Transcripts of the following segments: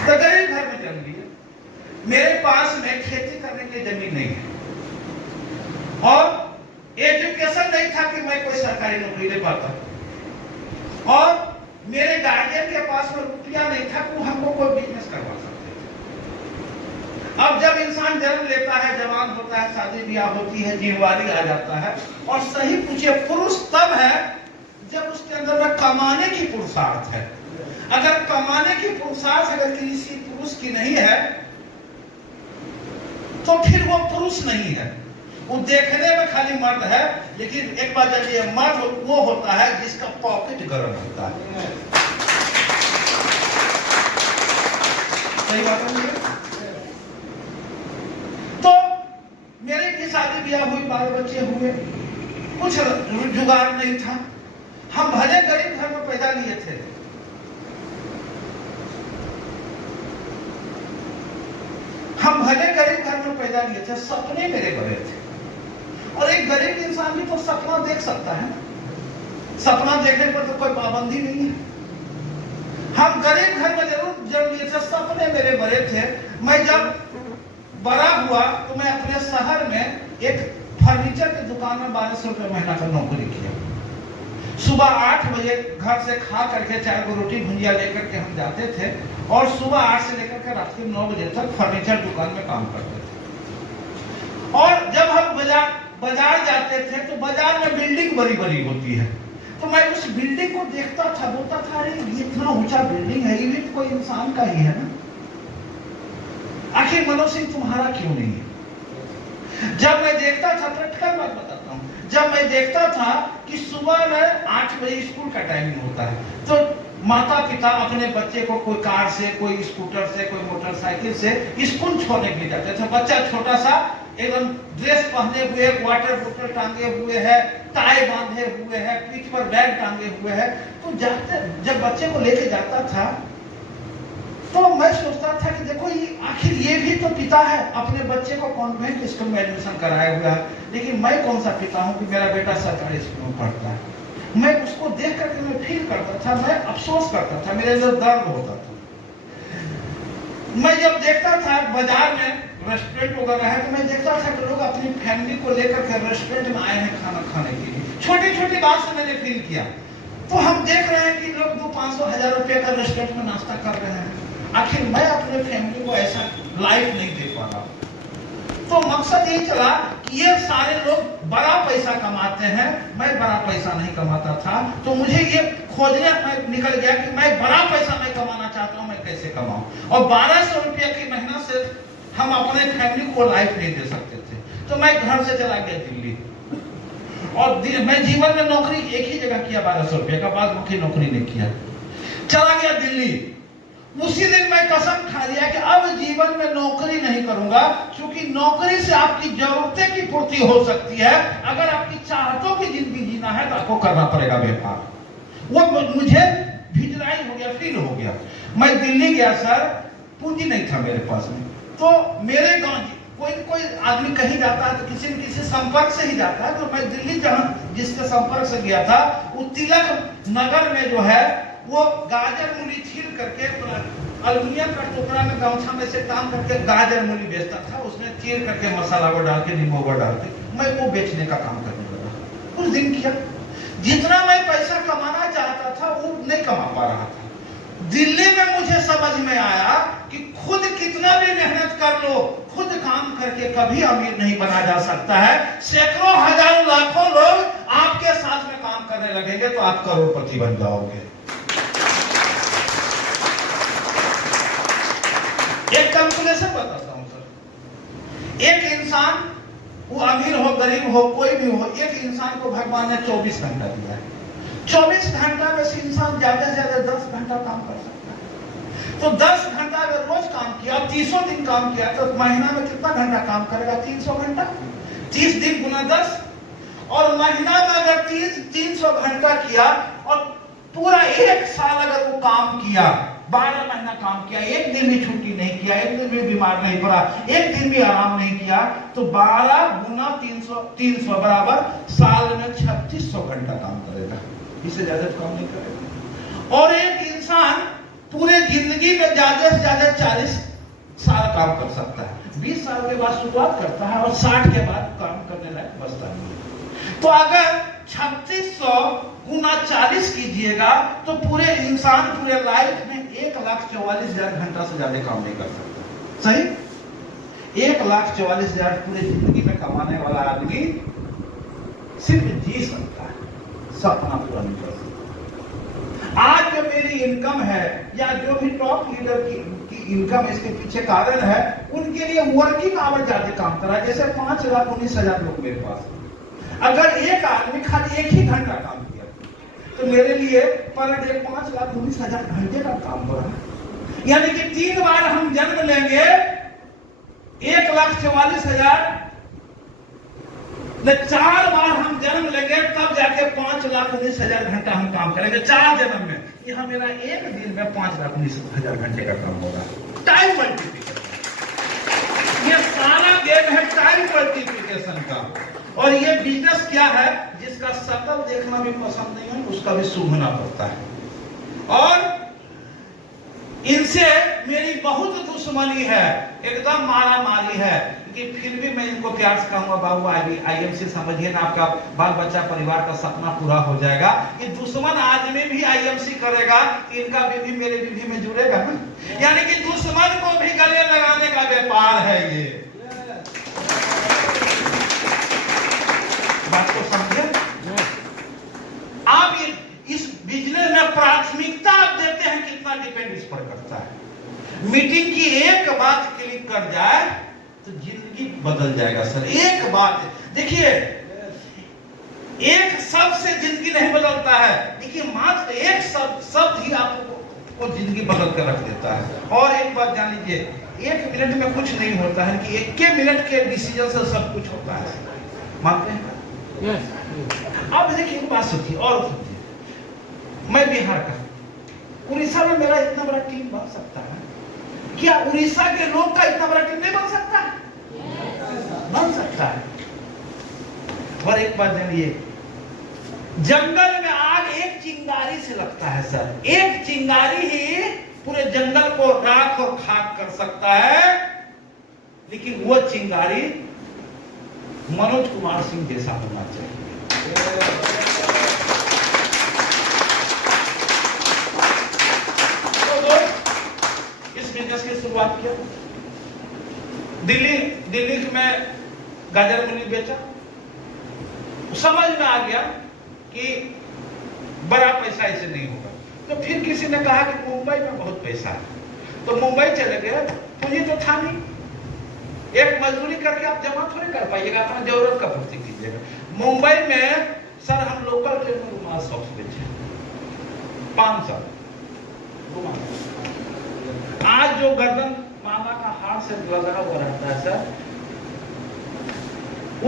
तो गरीब घर में जन्म लिया, मेरे पास में खेती करने के लिए जमीन नहीं है और एजुकेशन नहीं था कि मैं कोई सरकारी नौकरी ले पाता, और मेरे गार्जियन के पास में रुपया नहीं था कि वो हमको कोई बिजनेस करवा सकते थे। अब जब इंसान जन्म लेता है, जवान होता है, शादी ब्याह होती है, जिम्मेवारी आ जाता है, और सही पूछिए पुरुष तब है जब उसके अंदर में कमाने की पुरुषार्थ है। अगर कमाने की पुरुषार्थ अगर किसी पुरुष की नहीं है तो फिर वो पुरुष नहीं है, वो देखने में खाली मर्द है, लेकिन एक बात जानिए, मर्द वो होता है जिसका पॉकेट गर्म होता है। सही बात है। तो मेरे की शादी ब्याह हुई, बाल बच्चे हुए, कुछ जुगाड़ नहीं था। हम भले गरीब घर में पैदा लिए थे, हम भले गरीब घर में पैदा लिए थे, सपने मेरे बड़े थे, और एक गरीब इंसान भी तो सपना देख सकता है। सपना देखने पर तो कोई पाबंदी नहीं है। हम गरीब घर में जरूर जन्म लिए थे, सपने मेरे बड़े थे। मैं जब बड़ा हुआ तो मैं अपने शहर में एक फर्नीचर की दुकान में 1200 रुपये महीना का नौकरी किया। सुबह 8 बजे घर से खा करके 4 को रोटी भुजिया लेकर के हम जाते थे, और सुबह 8 से लेकर के रात के 9 बजे तक फर्नीचर दुकान में काम करते थे। और जब हम बाजार जाते थे तो बाजार में बिल्डिंग बड़ी बड़ी होती है, तो मैं उस बिल्डिंग को देखता था, बोलता था अरे ये इतना ऊंचा बिल्डिंग है, ये तो कोई इंसान का ही है ना, आखिर मनोज सिंह तुम्हारा क्यों नहीं है? जब मैं देखता था, प्रैक्टिकल बात बताता हूँ, जब मैं देखता था कि सुबह में 8 बजे स्कूल का टाइमिंग होता है, तो माता पिता अपने बच्चे को कोई कार से, कोई स्कूटर से, कोई मोटरसाइकिल से स्कूल छोड़ने के लिए जाते थे। बच्चा छोटा सा एकदम ड्रेस पहने हुए, वाटर बोतल टांगे हुए है, टाई बांधे हुए है, पीठ पर बैग टांगे हुए है, तो जाते जब बच्चे को लेके जाता था तो मैं सोचता था कि देखो ये आखिर ये भी तो पिता है, अपने बच्चे को कॉन्वेंट स्कूल में एडमिशन कराया हुआ है, लेकिन मैं कौन सा पिता हूँ कि मेरा बेटा सरकारी स्कूल में पढ़ता है। मैं उसको देख करके मैं फील करता था, मैं अफसोस करता था, मेरे अंदर दर्द होता था। मैं जब देखता था बाजार में रेस्टोरेंट वगैरह है, तो मैं देखता था कि लोग अपनी फैमिली को लेकर के रेस्टोरेंट में आए हैं खाना खाने के लिए। छोटी छोटी बात से मैंने फील किया। तो हम देख रहे हैं कि लोग 200-500 रुपए का रेस्टोरेंट में नाश्ता कर रहे हैं, आखिर मैं अपने फैमिली को ऐसा लाइफ नहीं दे पा रहा। तो मकसद यही चला कि ये सारे लोग बड़ा पैसा कमाते हैं, मैं बड़ा पैसा नहीं कमाता था, तो मुझे ये खोजने में निकल गया कि मैं बड़ा पैसा मैं कमाना चाहता हूँ, मैं कैसे कमाऊं। और 1200 रुपये की महीना से हम अपने फैमिली को लाइफ नहीं दे सकते थे, तो मैं घर से चला गया दिल्ली, और मैं जीवन में नौकरी एक ही जगह किया, 1200 रुपये का, बाद मुख्य नौकरी नहीं किया, चला गया दिल्ली। उसी दिन मैं कसम खा लिया कि अब जीवन में नौकरी नहीं करूंगा, क्योंकि नौकरी से आपकी जरूरतें की पूर्ति हो सकती है, अगर आपकी चाहतों की जिंदगी जीना है तो आपको करना पड़ेगा व्यापार। वो मुझे भिजलाई हो गया, फील हो गया। मैं दिल्ली गया सर, पूंजी नहीं था मेरे पास में, तो मेरे गांव कोई आदमी कहीं जाता है तो किसी न किसी संपर्क से ही जाता है, तो मैं दिल्ली जहां जिसके संपर्क से गया था, वो तिलक नगर में जो है वो गाजर मूली छील करके अल्युमिनियम का टुकड़ा में गमछा में से काम करके गाजर मूली बेचता था, उसमें चीर करके मसाला को डाल के, नींबू को डाल के मैं वो बेचने का काम करने लगा। कुछ दिन किया, जितना मैं पैसा कमाना चाहता था वो नहीं कमा पा रहा था। दिल्ली में मुझे समझ में आया कि खुद कितना भी मेहनत कर लो, खुद काम करके कभी अमीर नहीं बना जा सकता है। सैकड़ों हजारों लाखों लोग आपके साथ में काम करने लगेंगे तो आप करोड़पति बन जाओगे। एक कैलकुलेशन बताता हूं सर, एक इंसान वो अमीर हो गरीब हो कोई भी हो, एक इंसान को भगवान ने 24 घंटा दिया है। 24 घंटा में से इंसान ज्यादा से ज्यादा 10 घंटा काम कर सकता है। तो 10 घंटा अगर रोज काम किया, 300 दिन काम किया, तो महीना में कितना घंटा काम करेगा? 300 घंटा। 30 दिन गुना 10, और महीना में अगर 300 घंटा किया और पूरा 1 साल अगर वो काम किया, 12 महीना काम किया, एक दिन भी छुट्टी नहीं किया, एक दिन भी बीमार नहीं पड़ा, एक दिन भी आराम नहीं किया, तो 12 गुना 300 बराबर साल में 3600 घंटा काम करेगा, इससे ज्यादा काम नहीं करेगा। और एक इंसान पूरे जिंदगी में ज्यादा से ज्यादा 40 साल काम कर सकता है। 20 साल के बाद शुरुआत करता है और 60 के बाद काम करने लायक बचता है। तो अगर 3600 गुना 40 कीजिएगा तो पूरे इंसान पूरे लाइफ में 1,44,000 घंटा से ज्यादा काम नहीं कर सकता। सही? 1,44,000 पूरे जिंदगी में कमाने वाला आदमी सिर्फ जी सकता है, सपना पूरा नहीं कर सकता। आज जो मेरी इनकम है या जो भी टॉप लीडर की इनकम इसके पीछे कारण है, उनके लिए वर्किंग आवर ज्यादा काम कर रहा है। जैसे 5,19,000 लोग मेरे पास, अगर एक आदमी खाली 1 ही घंटा काम किया तो मेरे लिए पर डे 5,19,000 घंटे का काम हो रहा है। यानी कि 3 बार हम जन्म लेंगे, 1,44,000 4 बार हम जन्म लेंगे, तब जाके 5,19,000 घंटा हम काम करेंगे 4 जन्म में। यह मेरा एक दिन में 5,19,000 घंटे का काम होगा। टाइम मल्टीप्लिकेशन, ये सारा गेम है टाइम मल्टीप्लिकेशन का। और ये बिजनेस क्या है, जिसका शकल देखना भी पसंद नहीं है उसका भी सूंघना पड़ता है। और इनसे मेरी बहुत दुश्मनी है, एकदम मारा मारी है, कि फिर भी मैं इनको प्यार से कहूंगा बाबू आईएमसी समझिए ना, आपका बाल बच्चा परिवार का सपना पूरा हो जाएगा। ये दुश्मन आदमी भी आईएमसी करेगा, इनका बीवी मेरे बीवी में जुड़ेगा ना। यानी कि दुश्मन को भी गले लगाने का व्यापार है ये। बात को समझे? आप इस बिजनेस में प्राथमिकता आप देते हैं कितना, डिपेंड इस पर करता है। मीटिंग की एक बात क्लिक कर जाए तो जिंदगी बदल जाएगा सर। एक बात देखिए, एक शब्द से जिंदगी नहीं बदलता है, देखिए मात्र एक शब्द ही आपको जिंदगी बदल कर रख देता है। और एक बात जान लीजिए, 1 मिनट में कुछ नहीं होता है, कि 1 मिनट के डिसीजन से सब कुछ होता है। मानते हैं? अब देखिए एक बात सोचिए, और सोचिए, मैं बिहार का, उड़ीसा में मेरा इतना बड़ा टीम बन सकता है क्या? उड़ीसा के लोग का इतना बड़ा टीम नहीं बन सकता? बन सकता है। और एक बात जानिए, जंगल में आग एक चिंगारी से लगता है सर। एक चिंगारी ही पूरे जंगल को राख और खाक कर सकता है, लेकिन वो चिंगारी मनोज कुमार सिंह जैसा होना चाहिए। बिजनेस की शुरुआत किया, दिल्ली में गाजर मूली बेचा। समझ में आ गया कि बड़ा पैसा इसे नहीं होगा, तो फिर किसी ने कहा कि मुंबई में बहुत पैसा है, तो मुंबई चले गए। पूंजी तो था नहीं, एक मजदूरी करके आप जमा थोड़ी कर पाइएगा, अपना जरूरत का पूर्ति कीजिएगा। मुंबई में सर हम लोकल ट्रेन में रुमाल सॉक्स बेचे 500 रुमाल। आज जो गर्दन मामा का हाथ से लगा हुआ रहता है सर,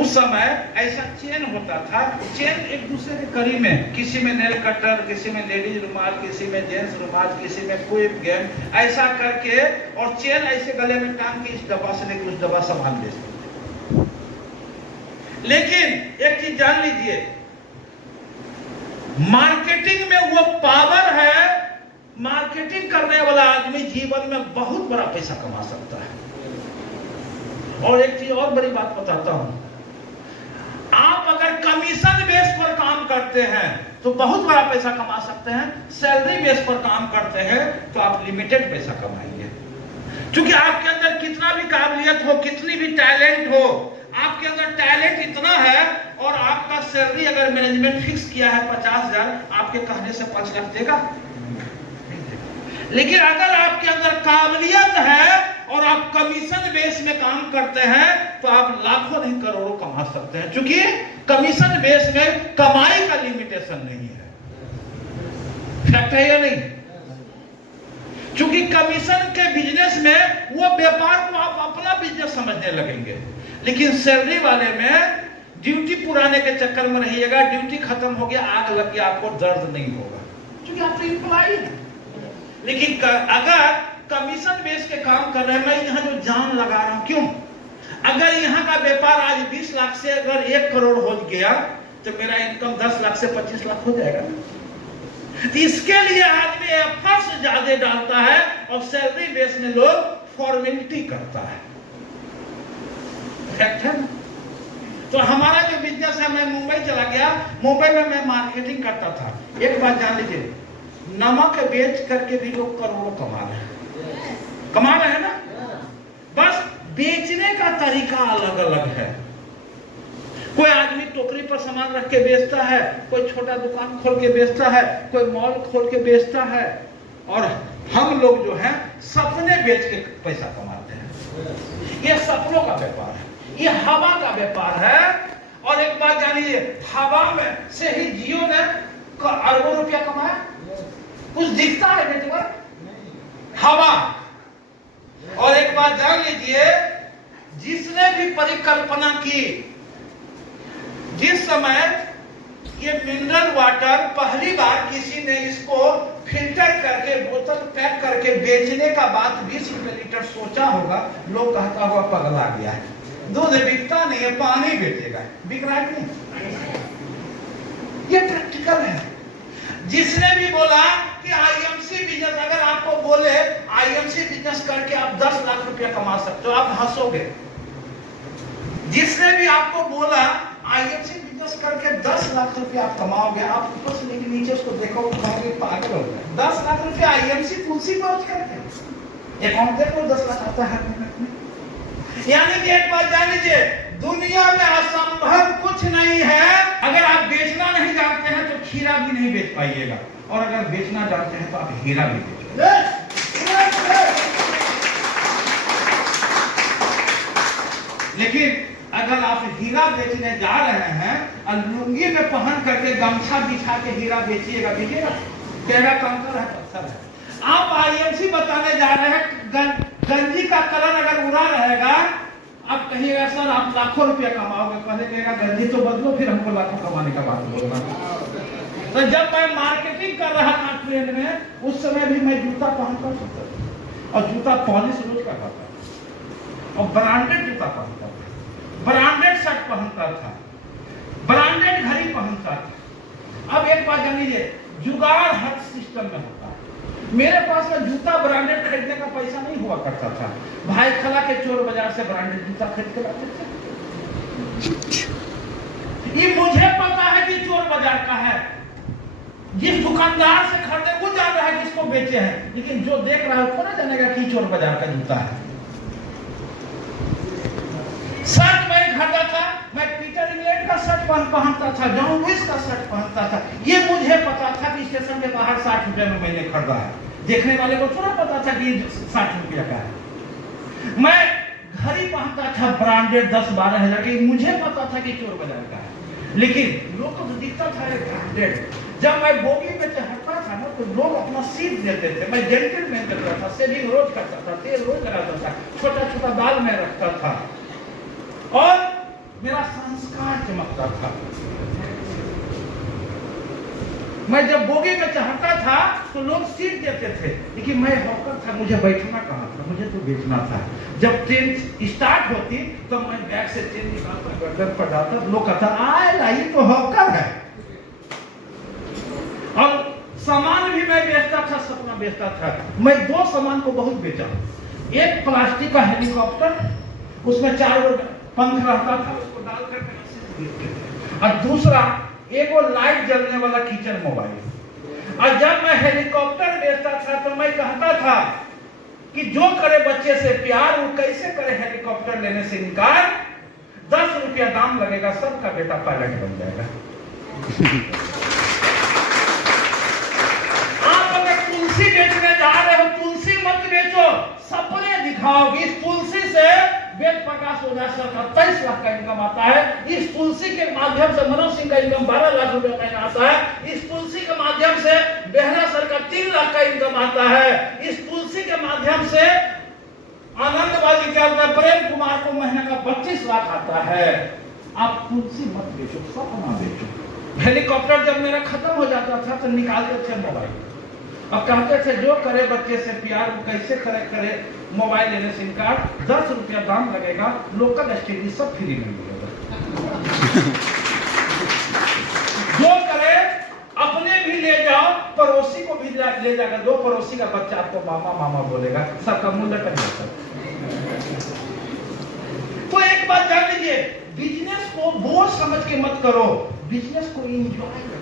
उस समय ऐसा चेन होता था। चेन एक दूसरे के करीब में, किसी में नेल कटर, किसी में लेडीज रुमाल, किसी में जेंट्स रुमाल, किसी में कोई गेम, ऐसा करके और चेन ऐसे गले में टांग के इस डब्बा से लेकर उस डब्बा सामान दे सकते। लेकिन एक चीज जान लीजिए, मार्केटिंग में वो पावर है, मार्केटिंग करने वाला आदमी जीवन में बहुत बड़ा पैसा कमा सकता है। और एक चीज और बड़ी बात बताता हूं, आप अगर कमीशन बेस पर काम करते हैं तो बहुत बड़ा पैसा कमा सकते हैं। सैलरी बेस पर काम करते हैं तो आप लिमिटेड पैसा कमाएंगे, क्योंकि आपके अंदर कितना भी काबिलियत हो, कितनी भी टैलेंट हो, आपके अंदर टैलेंट इतना है और आपका सैलरी अगर मैनेजमेंट फिक्स किया है 50,000, आपके कहने से 5 लाख देगा। लेकिन अगर आपके अंदर काबिलियत है और आप कमीशन बेस में काम करते हैं तो आप लाखों नहीं करोड़ों कमा सकते हैं, क्योंकि कमीशन बेस में कमाई का लिमिटेशन नहीं है। फैक्ट है या नहीं? क्योंकि कमीशन के बिजनेस में वो व्यापार को आप अपना बिजनेस समझने लगेंगे, लेकिन सैलरी वाले में ड्यूटी पुराने के चक्कर में रहिएगा, ड्यूटी खत्म हो गया, आग लग गया, आपको दर्द नहीं होगा, क्योंकि आप तो एम्प्लॉई हैं। लेकिन अगर कमीशन बेस के काम कर रहे हैं, मैं यहाँ जो जान लगा रहा हूं, क्यों? अगर यहाँ का व्यापार आज 20 लाख से अगर 1 करोड़ हो गया तो मेरा इनकम 10 लाख से 25 लाख हो जाएगा। इसके लिए आदमी एफर्ट्स ज्यादा डालता है और सैलरी बेस में लोग फॉर्मेलिटी करता है। फैक्ट है ना? तो हमारा जो बिजनेस है, मैं मुंबई चला गया, मुंबई में मैं मार्केटिंग करता था। एक बात जान लीजिए, नमक बेच करके भी लोग करोड़ों कमा रहे हैं ना, बस बेचने का तरीका अलग अलग है। कोई आदमी टोकरी पर सामान रख के बेचता है, कोई छोटा दुकान खोल के बेचता है, कोई मॉल खोल के बेचता है, और हम लोग जो है सपने बेच के पैसा कमाते हैं। ये सपनों का व्यापार है, ये हवा का व्यापार है। और एक बात जानिए, हवा में से ही जियो ने अरबों रुपया कमाया। कुछ दिखता है नेटवर्क? हवा। और एक बात जान लीजिए, जिसने भी परिकल्पना की, जिस समय ये मिनरल वाटर पहली बार किसी ने इसको फिल्टर करके बोतल पैक करके बेचने का बात 20 रुपए लीटर सोचा होगा, लोग कहता होगा पगला गया है, दूध बिकता नहीं है, पानी बेचेगा। बिक रहा है नहीं? ये प्रैक्टिकल है। जिसने भी बोला कि आईएमसी बिजनेस, अगर आपको बोले आईएमसी बिजनेस करके आप 10 लाख रुपया कमा सकते हो, आप हंसोगे। जिसने भी आपको बोला आईएमसी बिजनेस करके 10 लाख रुपया आप कमाओगे, आप ऊपर से लेके नीचे उसको देखो, कहोगे पागल हो गए। 10 लाख रुपया आईएमसी तुलसी पहुंच करके अकाउंट देख लो, 10 लाख आता है मिनट में। यानी कि एक बात जान लीजिए, दुनिया में असंभव कुछ नहीं है। अगर आप बेचना नहीं जानते हैं तो खीरा भी नहीं बेच पाइएगा, और अगर बेचना जानते हैं तो आप हीरा भी बेचोगे। लेकिन अगर आप हीरा बेचने जा रहे हैं और लुंगी में पहन करके गमछा बिछा के हीरा बेचिएगा, बिकेगा? तेरा कंकर है, पत्थर है। आप आईएमसी बताने जा रहे हैं, गंजी का कलर अगर उड़ा रहेगा, आप कहिएगा सर आप लाखों रुपया कमाओगे, पहले कहेगा गंजी तो बदलो, फिर हमको लाखों कमाने का बात बोलना। तो जब मैं मार्केटिंग कर रहा था ट्रेन में, उस समय भी मैं जूता पहनता था, और जूता पॉलिश रोज करता था, और ब्रांडेड जूता पहनता था, ब्रांडेड शर्ट पहनता था, ब्रांडेड घड़ी पहनता था। अब एक बात जान लीजिए, जुगाड़ हर सिस्टम में होता है। मेरे पास में जूता ब्रांडेड खरीदने का पैसा नहीं हुआ करता था। भाई खला के चोर बाजार से ब्रांडेड जूता खरीद के लाते थे। ये मुझे पता है कि चोर बाजार का है, जिस दुकानदार से खरीदे वो जान रहा है किसको बेचे हैं, लेकिन जो देख रहा है उसको ना जानेगा कि चोर बाजार का जूता है। शर्ट मैं खरीदा था, मैं पीटर इंग्लैंड का शर्ट पहनता था, जॉन लुइस का शर्ट पहनता था। ये मुझे पता था कि स्टेशन के बाहर 60 रुपए में मैंने खरीदा है। देखने वाले को थोड़ा पता था कि 60 रुपया का है। मैं घड़ी पहनता था ब्रांडेड 10-12 हजार की, मुझे पता था कि चोर बाजार का है, लेकिन लोग को दिखता था ब्रांडेड। जब मैं बोगी में चढ़ता था ना, तो लोग अपना सीट देते थे। मैं जेंटलमैन करता था, शेविंग रोज करता था, तेल रोज लगाता था, छोटा छोटा बाल में रखता था, और मेरा संस्कार चमकता था। मैं जब बोगी में चढ़ता था तो लोग सीट देते थे, लेकिन मैं हॉकर था, मुझे बैठना कहाँ था, मुझे तो बेचना था। जब ट्रेन स्टार्ट होती तो मैं बैग से ट्रेन निकालता, गर्दन पर डालता, लोग कहता आए लाई तो हॉकर है। और सामान भी मैं बेचता था, सपना बेचता था। मैं 2 सामान को बहुत बेचा। एक प्लास्टिक का हेलीकॉप्टर, उसमें 4 पंख रहता था, उसको डाल कर, और दूसरा एक वो लाइट जलने वाला किचन मोबाइल। और जब मैं हेलीकॉप्टर बेचता था तो मैं कहता था कि जो करे बच्चे से प्यार वो कैसे करे हेलीकॉप्टर लेने से इनकार, 10 रुपया दाम लगेगा, सबका बेटा पायलट बन जाएगा। आप अगर तुलसी बेचने जा रहे हो, तुलसी मत बेचो, सपने दिखाओ। इस तुलसी से वेद प्रकाश ओझा सर का 23 लाख का इनकम आता है। इस तुलसी के माध्यम से मनोज सिंह का इनकम 12 लाख रुपया महीना आता है। इस तुलसी के माध्यम से बेहरा सर का 3 लाख का इनकम आता है। इस तुलसी के माध्यम से आनंदवादी क्या होता है, प्रेम कुमार को महीने का 25 लाख आता है। आप तुलसी मत बेचो, सपना बेचो। हेलीकॉप्टर जब मेरा खत्म हो जाता था तो निकालते थे मोबाइल, अब कहते थे जो करे बच्चे से प्यार वो कैसे करे मोबाइल लेने से इनकार, 10 रुपया दाम लगेगा, लोकल एसटीडी सब फ्री में मिलेगा। जो करे अपने भी ले जाओ, जाओ, पड़ोसी को भी ले जाकर दो, पड़ोसी का बच्चा आपको मामा मामा बोलेगा, सबका मुंह लटक जाता। तो एक बात जान लीजिए, बिजनेस को बोझ समझ के मत करो, बिजनेस को एंजॉय करो।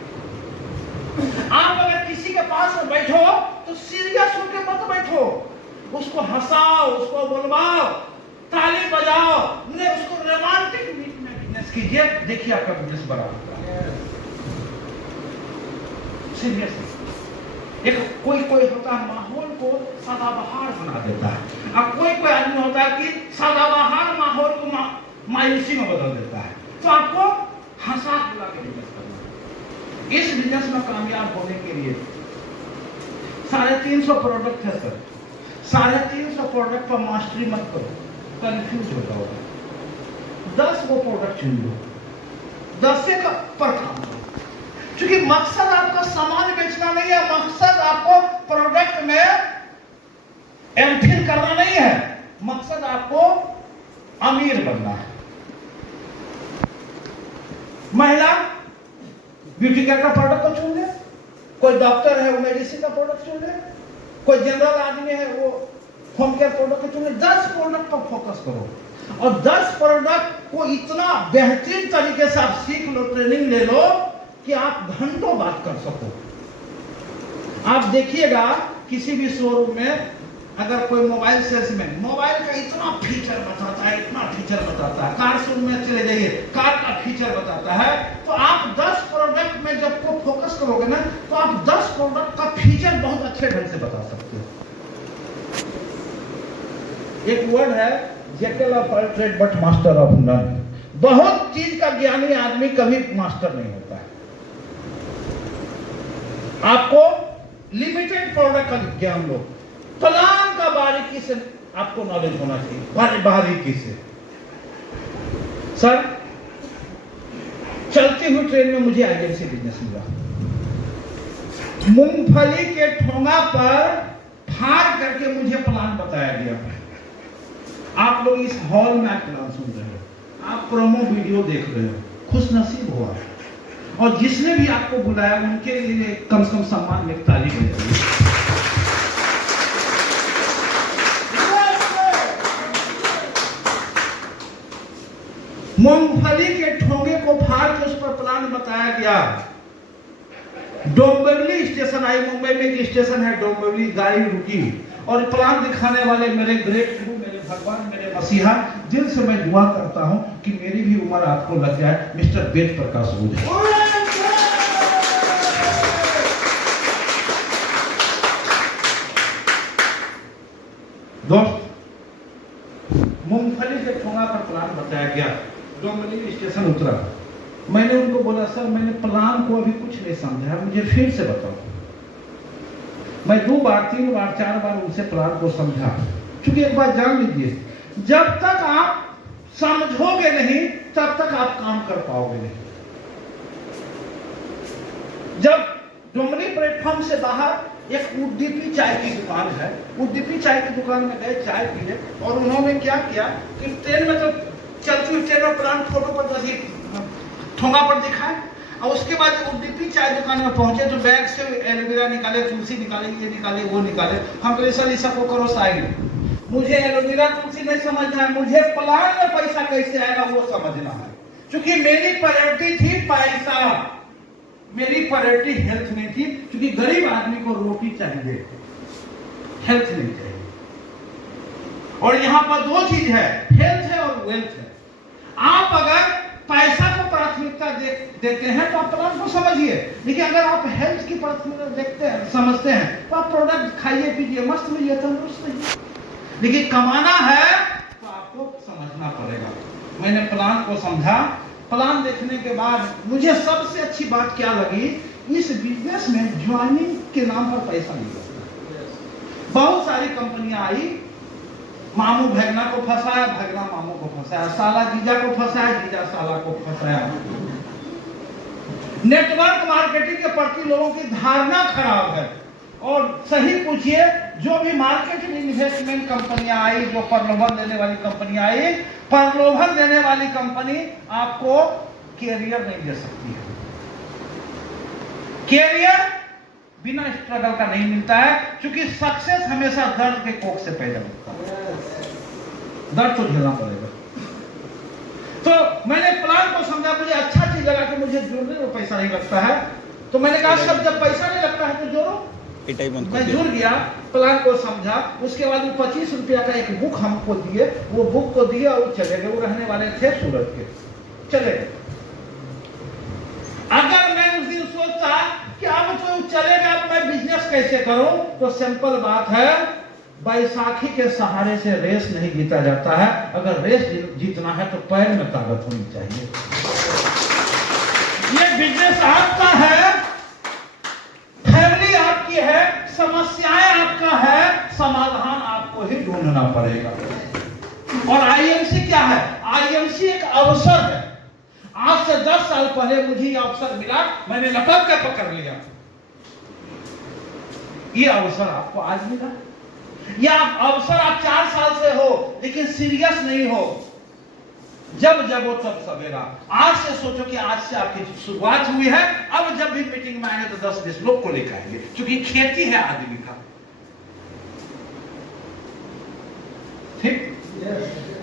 आप अगर किसी के पास में बैठो तो सीरियस होकर मत बैठो, उसको हंसाओ, उसको बुलवाओ, ताली बजाओ, उसको रोमांटिक बिजनेस कीजिए, देखिए आपका बिजनेस बड़ा होगा। सीरियसली एक कोई होता है माहौल को सदाबहार बना देता है, और कोई आदमी होता है कि सदाबहार माहौल को मायूसी में बदल देता है। तो आपको हंसा बुला के बिजनेस करना है। इस बिजनेस में कामयाब होने के लिए 350 प्रोडक्ट है सर, 350 प्रोडक्ट पर मास्टरी मत करो, कंफ्यूज हो जाओगे। 10 वो प्रोडक्ट चुन लो, 10 से पर काम करो, क्योंकि मकसद आपका सामान बेचना नहीं है, मकसद आपको प्रोडक्ट में एमफिल करना नहीं है, मकसद आपको अमीर बनना है। महिला ब्यूटी केयर का प्रोडक्ट को चुन ले, कोई डॉक्टर है वो मेडिसिन का प्रोडक्ट चुन ले, कोई जनरल आदमी है वो होम केयर प्रोडक्ट को चुन ले। 10 प्रोडक्ट पर फोकस करो, और 10 प्रोडक्ट को इतना बेहतरीन तरीके से आप सीख लो, ट्रेनिंग ले लो कि आप घंटों बात कर सको। आप देखिएगा किसी भी शोरूम में अगर कोई मोबाइल सेल्समैन मोबाइल का इतना फीचर बताता है, इतना फीचर बताता है, कार शोरूम में चले जाइए, कार का फीचर बताता है, तो आप 10 प्रोडक्ट में जब को फोकस करोगे ना, तो आप 10 प्रोडक्ट का फीचर बहुत अच्छे ढंग से बता सकते हो। एक वर्ड है jackal of all trade but master of none. बहुत चीज का ज्ञानी आदमी कभी मास्टर नहीं होता है। आपको लिमिटेड प्रोडक्ट का ज्ञान लो, प्लान का बारीकी से आपको नॉलेज होना चाहिए, बारीकी से। सर चलती हुई ट्रेन में मुझे एजेंसी बिजनेस मिला, मूंगफली के ठोंगा पर फाड़ करके मुझे प्लान बताया गया। आप लोग इस हॉल में आप प्लान सुन रहे हो, आप प्रोमो वीडियो देख रहे हो, खुश नसीब हुआ, और जिसने भी आपको बुलाया उनके लिए कम से कम सम्मान में ताली बजाइए। मूंगफली के ठोंगे को फाड़ के उस पर प्लान बताया गया। डोंबिवली स्टेशन आई, मुंबई में एक स्टेशन है डोंबिवली, गाड़ी रुकी, और प्लान दिखाने वाले मेरे ग्रेट गुरु, मेरे भगवान, मेरे मसीहा, दिल से मैं दुआ करता हूं कि मेरी भी उम्र आपको लग जाए, मिस्टर वेद प्रकाश बूझे। दोस्त, मूंगफली के ठोंगा पर प्लान बताया गया, डोंबिवली स्टेशन उतरा, मैंने उनको बोला सर मैंने प्लान को अभी कुछ नहीं समझा, मुझे फिर से बताओ। मैं 2 बार 3 बार 4 बार उनसे प्लान को समझा, क्योंकि एक बात जान लीजिए, जब तक आप समझोगे नहीं तब तक आप काम कर पाओगे नहीं। जब डोंबिवली प्लेटफॉर्म से बाहर एक उद्दीपी चाय की दुकान है, उद्दीपी चाय की दुकान में गए चाय पीने, और उन्होंने क्या किया कि ट्रेन में तो चलती हुई ट्रेन में प्लान फोटो पर ठोंगा पर दिखाए, और उसके बाद उद्दीपी चाय दुकान में पहुंचे तो बैग से एलोवेरा निकाले, तुलसी निकाले, ये निकाले, वो निकाले। हम कहे सर इस सबको करो साइड, मुझे एलोवेरा तुलसी नहीं समझना है, मुझे प्लान में पैसा कैसे आएगा वो समझना है, क्योंकि मेरी प्रायोरिटी थी पैसा, मेरी प्रायोरिटी हेल्थ नहीं थी, क्योंकि गरीब आदमी को रोटी चाहिए, हेल्थ नहीं चाहिए। और यहाँ पर 2 चीज है, हेल्थ है और वेल्थ है। आप अगर पैसा को प्राथमिकता देते हैं तो आप प्लान को समझिए, लेकिन अगर आप हेल्थ की प्राथमिकता देखते हैं, समझते हैं, तो आप प्रोडक्ट खाइए पीजिए, मस्त रहिए, तंदुरुस्त रहिए। लेकिन कमाना है तो आपको समझना पड़ेगा। मैंने प्लान को समझा, प्लान देखने के बाद मुझे सबसे अच्छी बात क्या लगी, इस बिजनेस में ज्वाइनिंग के नाम पर पैसा नहीं लगता। बहुत सारी कंपनियां आई, मामू भगना को फंसाया, भगना मामू को फंसाया, साला जीजा को फंसाया, जीजा साला को फंसाया। नेटवर्क मार्केटिंग के प्रति लोगों की धारणा खराब है। और सही पूछिए, जो भी मार्केट में इन्वेस्टमेंट कंपनियां आई, जो प्रलोभन देने वाली कंपनियां आई, प्रलोभन देने वाली कंपनी आपको कैरियर नहीं दे सकती है। कैरियर बिना स्ट्रगल का नहीं मिलता है, क्योंकि सक्सेस हमेशा दर्द के कोख से पैदा होता है। दर्द तो झेलना पड़ेगा। तो मैंने प्लान को समझा, मुझे अच्छा चीज लगा कि मुझे जोड़ने में पैसा नहीं लगता है, तो मैंने कहा सब जब पैसा नहीं लगता है तो जोड़ो। मैं जुड़ गया, प्लान को समझा। उसके बाद वो 25 रुपया का एक बुक हमको दिए, वो बुक को दिया और चले गए। वो रहने वाले थे सूरत के, चले गए। अगर मैं उस दिन सोचता कि अब तो चले गए, अब मैं बिजनेस कैसे करूं, तो सिंपल बात है, बैसाखी के सहारे से रेस नहीं जीता जाता है। अगर रेस जीतना है तो पैर में ताकत होनी चाहिए। ये बिजनेस आपका है, फैमिली आपकी है, समस्याएं आपका है, समाधान आपको ही ढूंढना पड़ेगा। और आईएमसी क्या है? आईएमसी एक अवसर है। आज से 10 साल पहले मुझे यह अवसर मिला, मैंने लपक कर पकड़ लिया। यह अवसर आपको आज मिला। यह अवसर आप 4 साल से हो, लेकिन सीरियस नहीं हो। जब जब वो तब सवेरा। आज से सोचो कि आज से आपकी शुरुआत हुई है। अब जब भी मीटिंग में आएंगे तो 10-20 लोग को लेकर आएंगे, क्योंकि खेती है आदमी का। ठीक,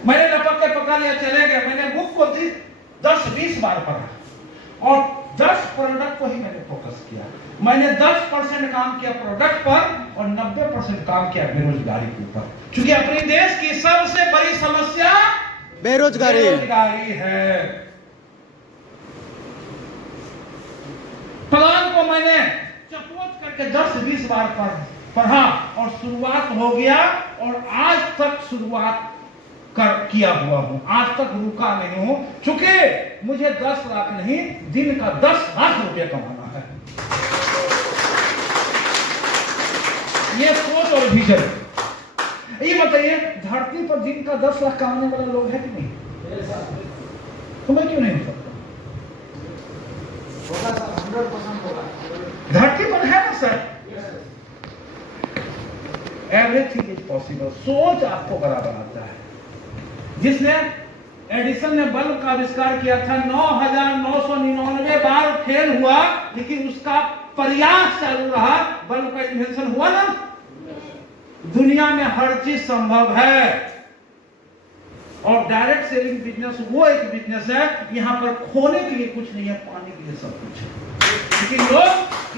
मैंने लपक के पकड़ लिया, चले गए। मैंने बुक को 10-20 बार पढ़ा और 10 प्रोडक्ट को ही मैंने फोकस किया। मैंने 10% काम किया प्रोडक्ट पर और 90% काम किया बेरोजगारी के ऊपर, क्योंकि अपने देश की सबसे बड़ी समस्या बेरोजगारी है। प्लान को मैंने चपोत करके 10-20 बार पढ़ा और शुरुआत हो गया, और आज तक शुरुआत किया हुआ हूं, आज तक रुका नहीं हूं, क्योंकि मुझे 10 लाख नहीं, दिन का 10 लाख रुपया कमाना है। ये सोच और विजन। ये बताइए, धरती पर दिन का 10 लाख कमाने वाला लोग है कि नहीं? तो मैं क्यों नहीं हो सकता? धरती पर है ना सर। Everything is possible. सोच आपको बराबर आता है। जिसने एडिसन ने बल्ब का आविष्कार किया था, 9,999 बार फेल हुआ, लेकिन उसका प्रयास चालू रहा, बल्ब का इन्वेंशन हुआ ना। दुनिया में हर चीज संभव है। और डायरेक्ट सेलिंग बिजनेस वो एक बिजनेस है, यहां पर खोने के लिए कुछ नहीं है, पाने के लिए सब कुछ है। लेकिन लोग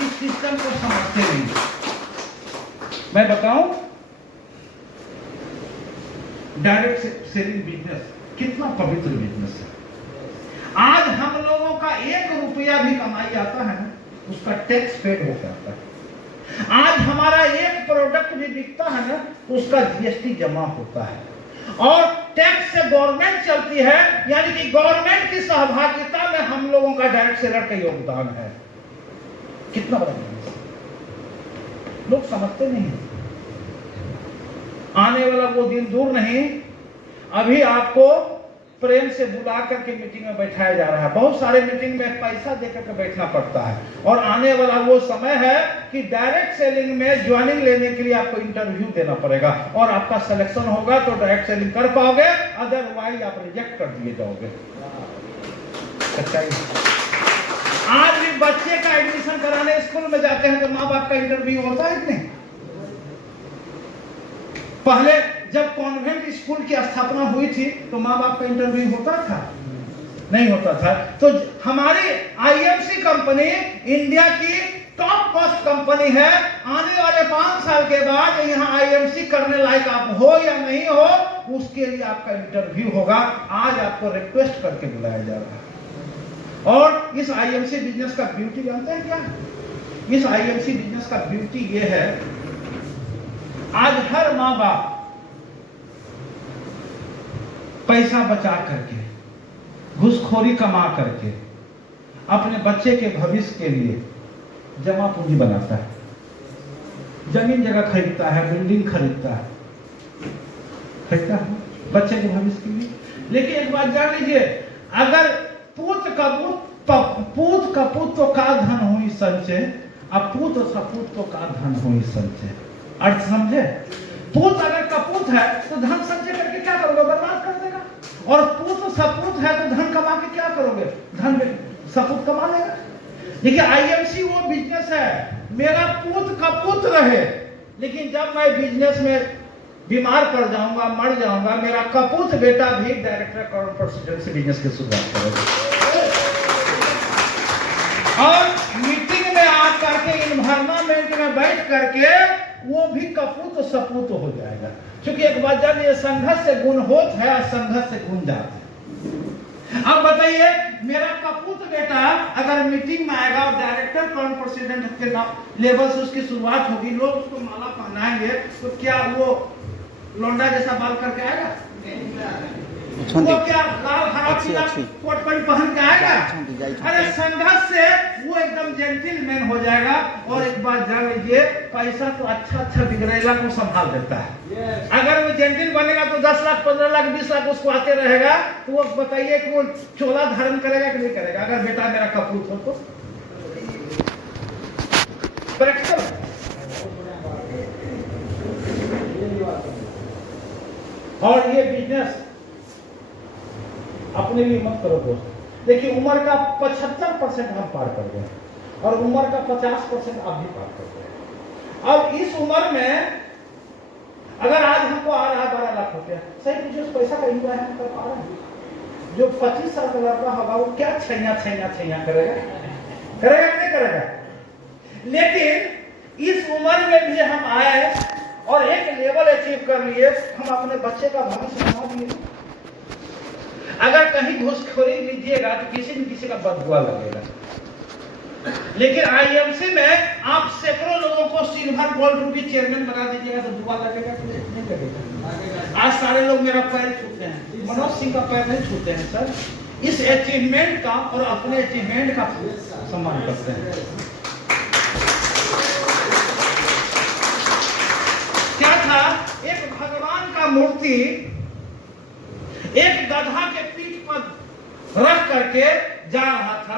इस सिस्टम को समझते नहीं। मैं बताऊं, डायरेक्ट सेलिंग बिजनेस कितना पवित्र बिजनेस है। आज हम लोगों का 1 रुपया भी कमाई आता है ना, उसका टैक्स पेड हो जाता है। आज हमारा एक प्रोडक्ट भी बिकता है ना, तो उसका जीएसटी जमा होता है, और टैक्स से गवर्नमेंट चलती है। यानी कि गवर्नमेंट की सहभागिता में हम लोगों का डायरेक्ट सेलर का योगदान है। कितना बड़ा बिजनेस, लोग समझते नहीं। आने वाला वो दिन दूर नहीं, अभी आपको प्रेम से बुला करके मीटिंग में बैठाया जा रहा है। बहुत सारे मीटिंग में पैसा देकर के बैठना पड़ता है, और आने वाला वो समय है कि डायरेक्ट सेलिंग में ज्वाइनिंग लेने के लिए आपको इंटरव्यू देना पड़ेगा, और आपका सिलेक्शन होगा तो डायरेक्ट सेलिंग कर पाओगे, अदरवाइज आप रिजेक्ट कर दिए जाओगे। सच्चाई। आज भी बच्चे का एडमिशन कराने स्कूल में जाते हैं तो माँ बाप का इंटरव्यू होता है कि नहीं? पहले जब कॉन्वेंट स्कूल की स्थापना हुई थी तो माँ बाप का इंटरव्यू होता था? नहीं होता था। तो हमारी आईएमसी कंपनी इंडिया की टॉप कॉस्ट कंपनी है। आने वाले 5 साल के बाद यहाँ आईएमसी करने लायक आप हो या नहीं हो, उसके लिए आपका इंटरव्यू होगा। आज आपको रिक्वेस्ट करके बुलाया जा रहा है। और इस आईएमसी बिजनेस का ब्यूटी जानते हैं क्या? इस आईएमसी बिजनेस का ब्यूटी ये है, आज हर माँ बाप पैसा बचा करके, घूसखोरी कमा करके अपने बच्चे के भविष्य के लिए जमा पूंजी बनाता है, जमीन जगह खरीदता है, बिल्डिंग खरीदता है बच्चे के भविष्य के लिए। लेकिन एक बात जान लीजिए, अगर पूत कपूत तो का धन हुई संचय, अब पूत सपूत तो का धन हुई संचय। अर्थ समझे? पूत अगर कपूत है तो धन संचय करके क्या करोगे? बर्बाद कर देगा। और पूत सपूत है तो धन कमा के क्या करोगे? धन सपूत कमा लेगा। देखिए, आईएमसी वो बिजनेस है, मेरा पुत्र का पुत्र रहे, लेकिन जब मैं बिजनेस में बीमार पड़ जाऊंगा, मर जाऊंगा, मेरा कपूत बेटा भी डायरेक्टर करोड़ प्रेसिडेंट से बिजनेस की शुरुआत करेगा। और मीटिंग में आकर के इन्वायरमेंट में बैठ करके वो भी कपूत सपूत हो जाएगा, क्योंकि एक बात जानिए, संघर्ष से गुण होत है और संघर्ष से गुण जाते हैं। अब बताइए, मेरा कपूत बेटा अगर मीटिंग में आएगा और डायरेक्टर करोड़ प्रेसिडेंट के लेवल से उसकी शुरुआत होगी, लोग उसको माला पहनाएंगे, तो क्या वो लौंडा जैसा बाल करके आएगा? वो क्या लाल हरा पीला कोट पैंट पहन के आएगा? अरे संघर्ष से वो एकदम जेंटलमैन हो जाएगा। और एक बात जान लीजिए, पैसा तो अच्छा बिगड़ेला को संभाल देता है। अगर वो जेंटल बनेगा तो 10 लाख 15 लाख 20 लाख उसको आते रहेगा, तो वो बताइए कि वो चोला धारण करेगा कि नहीं करेगा? अगर बेटा मेरा कपूत हो तो और ये बिजनेस अपने लिए मत करो दोस्त। देखिए, उम्र का 75% हम पार कर गए और उम्र का 50% आप भी पार कर गए। अब इस उम्र में अगर आज हमको आ रहा 12 लाख रुपया, सही पूछो, उस पैसा का इंजॉय हम कर पा रहे हैं? जो 25 साल का लड़का होगा वो क्या छैया करेगा? करेगा कि नहीं करेगा? लेकिन इस उम्र में भी हम आए और एक लेवल अचीव कर लिए, हम अपने बच्चे का भविष्य बना दिए। अगर कहीं घूसखोरी लीजिएगा तो किसी न किसी का बददुआ लगेगा, लेकिन आईएमसी में आप सैकड़ों लोगों को सिल्वर गोल्ड रूबी चेयरमैन बना दीजिएगा तो दुआ लगेगा कि नहीं लगेगा? आज सारे लोग मेरा पैर छूते हैं, मनोज सिंह का पैर नहीं छूते हैं सर। इस अचीवमेंट का और अपने अचीवमेंट का सम्मान करते हैं। क्या था, एक भगवान का मूर्ति एक गधा के पीठ पर रख करके जा रहा था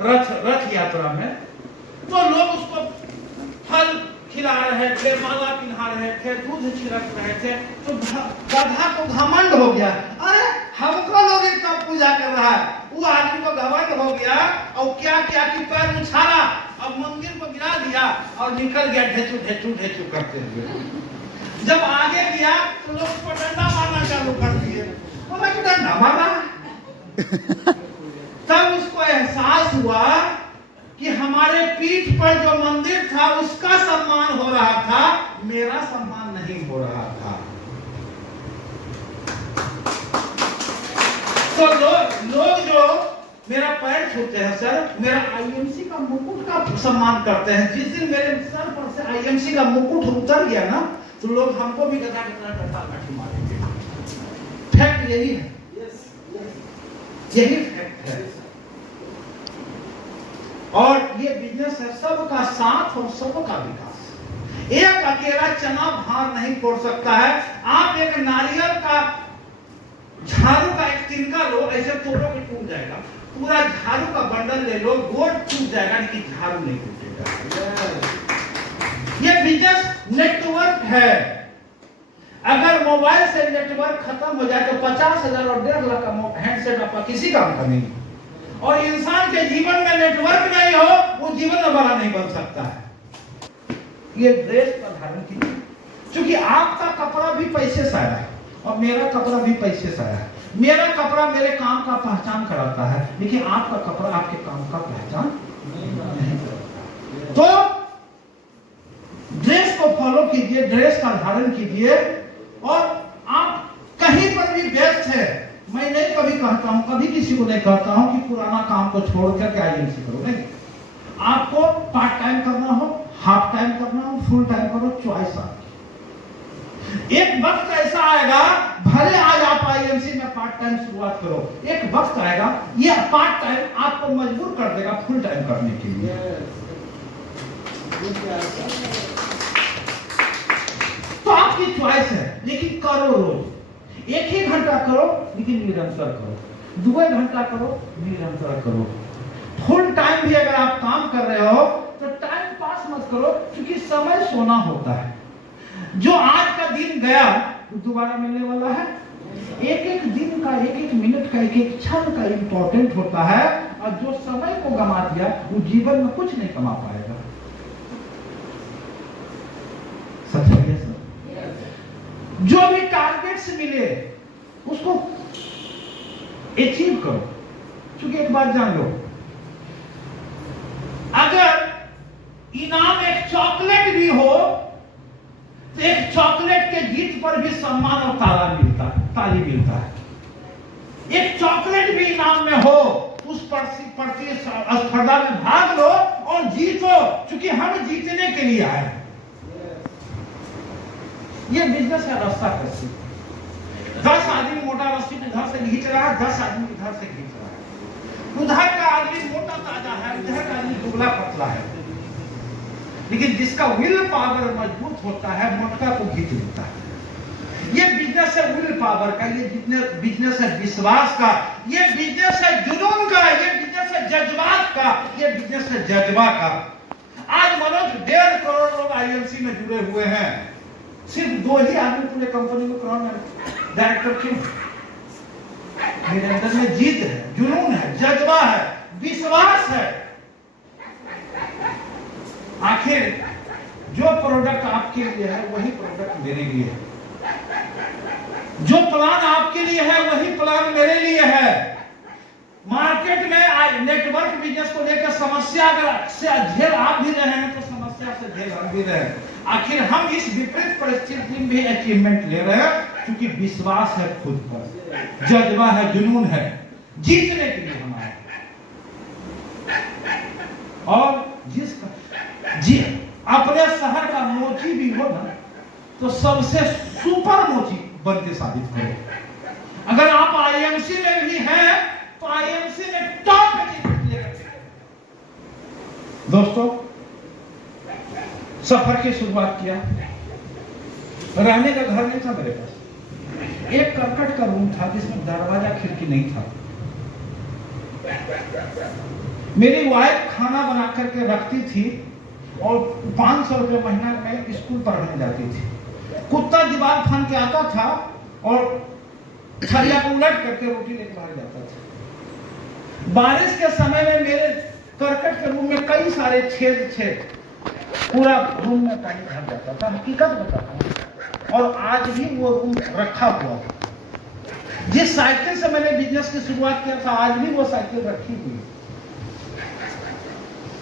रथ यात्रा में, तो लोग उसको फल खिला रहे थे, माला पिन्हा रहे थे, दूध छिड़क रहे थे, तो गधा को घमंड हो गया, अरे हमको लोग इतना पूजा कर रहा है। वो आदमी को घमंड हो गया और क्या क्या कि पैर उछाला और मंदिर को गिरा दिया और निकल गया ढेचू करते हुए। जब आगे गया तो लोग उसको डंडा मारना चालू कर दिए, बोला कि डंडा मारना। तब उसको एहसास हुआ कि हमारे पीठ पर जो मंदिर था उसका सम्मान हो रहा था, मेरा सम्मान नहीं हो रहा था। तो लोग जो मेरा पैर छूते हैं सर, मेरा आईएमसी का मुकुट का सम्मान करते हैं। जिस दिन मेरे सर पर से आईएमसी का मुकुट उतर गया ना, तो लोग हमको भी गदा काठी मारेंगे। फैक्ट यही है, यही फैक्ट है। और ये बिजनेस है सबका साथ और सबका विकास। एक अकेला चना भार नहीं फोड़ सकता है। आप एक नारियल का झाड़ू का एक तिनका लो, ऐसे तोड़ो कि टूट जाएगा। पूरा झाड़ू का बंडल ले लो, गोल टूट जाएगा, लेकिन झाड़ू नहीं टूटेगा। ये बिजनेस नेटवर्क है। अगर मोबाइल से नेटवर्क खत्म हो जाए तो 50,000 और 1.5 लाख का हैंडसेट आपका किसी काम का नहीं। और इंसान के जीवन में नेटवर्क नहीं हो, वो जीवन में बड़ा नहीं बन सकता है। ये ड्रेस का धारण कीजिए, क्योंकि आपका कपड़ा भी पैसे से आया है और मेरा कपड़ा भी पैसे से आया है। मेरा कपड़ा मेरे काम का पहचान कराता है, लेकिन आपका कपड़ा आपके काम का पहचान नहीं कराता। तो ड्रेस को फॉलो कीजिए, ड्रेस का धारण कीजिए। और आप कहीं पर भी व्यस्त है, मैं नहीं कभी कहता हूं, कभी किसी को नहीं कहता हूं कि पुराना काम को छोड़ करके आईएमसी करो, नहीं। आपको पार्ट टाइम करना हो, हाफ टाइम करना हो, फुल टाइम करो, चॉइस आपकी। एक वक्त ऐसा आएगा, भले आज आप आईएमसी में पार्ट टाइम शुरुआत करो, एक वक्त आएगा ये पार्ट टाइम आपको मजबूर कर देगा फुल टाइम करने के लिए। तो आपकी चॉइस है, लेकिन करो रोज। एक ही घंटा करो, लेकिन निरंतर करो। 2 घंटा करो, निरंतर करो। फुल टाइम भी अगर आप काम कर रहे हो तो टाइम पास मत करो, क्योंकि समय सोना होता है। जो आज का दिन गया वो दोबारा मिलने वाला है। एक एक दिन का, एक एक मिनट का, एक एक क्षण का इंपॉर्टेंट होता है। और जो समय को गंवा दिया वो जीवन में कुछ नहीं कमा पाएगा। जो भी टारगेट्स मिले उसको अचीव करो। क्योंकि एक बात जान लो, अगर इनाम एक चॉकलेट भी हो तो एक चॉकलेट के जीत पर भी सम्मान और ताली मिलता है। एक चॉकलेट भी इनाम में हो, उस प्रतिस्पर्धा में भाग लो और जीतो, क्योंकि हम जीतने के लिए आए। ये बिजनेस है रास्ता कस्सी। 10 आदमी मोटा रस्सी उधर से खींच रहा है, 10 आदमी इधर से खींच रहा है। उधर का आदमी मोटा ताजा है, उधर का आदमी दुबला पतला है, लेकिन जिसका विल पावर मजबूत होता है मोटका को खींच लेता है। ये बिजनेस है विल पावर का, ये बिजनेस है विश्वास का, ये बिजनेस है जुनून का, ये बिजनेस है जज्बात का, ये बिजनेस है जज्बा का। आज मनोज 1.5 करोड़ लोग आईएमसी में जुड़े हुए हैं, सिर्फ 2 ही आदमी पूरे कंपनी में क्राउन डायरेक्टर क्यों? मेरे अंदर में जीत है, जुनून है, जज्बा है, विश्वास है। आखिर जो प्रोडक्ट आपके लिए है वही प्रोडक्ट मेरे लिए है, जो प्लान आपके लिए है वही प्लान मेरे लिए है। मार्केट में नेटवर्क बिजनेस को लेकर समस्या अगर से झेल आप भी रहे हैं तो समस्या से झेल हम भी रहे। आखिर हम इस विपरीत परिस्थिति में भी अचीवमेंट ले रहे हैं क्योंकि विश्वास है खुद पर, जज्बा है, जुनून है, जीतने के लिए हम आए। और जी अपने शहर का मोची भी हो ना तो सबसे सुपर मोची बन के साबित करो। अगर आप आईएमसी में भी हैं तो आईएमसी में टॉप अचीवमेंट लेकर। दोस्तों, सफर की शुरुआत किया। रहने का घर नहीं था मेरे पास, एक करकट का रूम था जिसमें दरवाजा खिड़की नहीं था। मेरी वाइफ खाना बना करके रखती थी और 500 रुपये महीना में स्कूल पढ़ने जाती थी। कुत्ता दीवार फान के आता था और छलिया को उलट करके रोटी लेकर बाहर जाता था। बारिश के समय में मेरे करकट के रूम में कई सारे छेद पूरा रूम में पानी भर जाता था। हकीकत बताता हूं, और आज भी वो रूम रखा हुआ था। जिस साइकिल से मैंने बिजनेस की शुरुआत किया था आज भी वो साइकिल रखी हुई।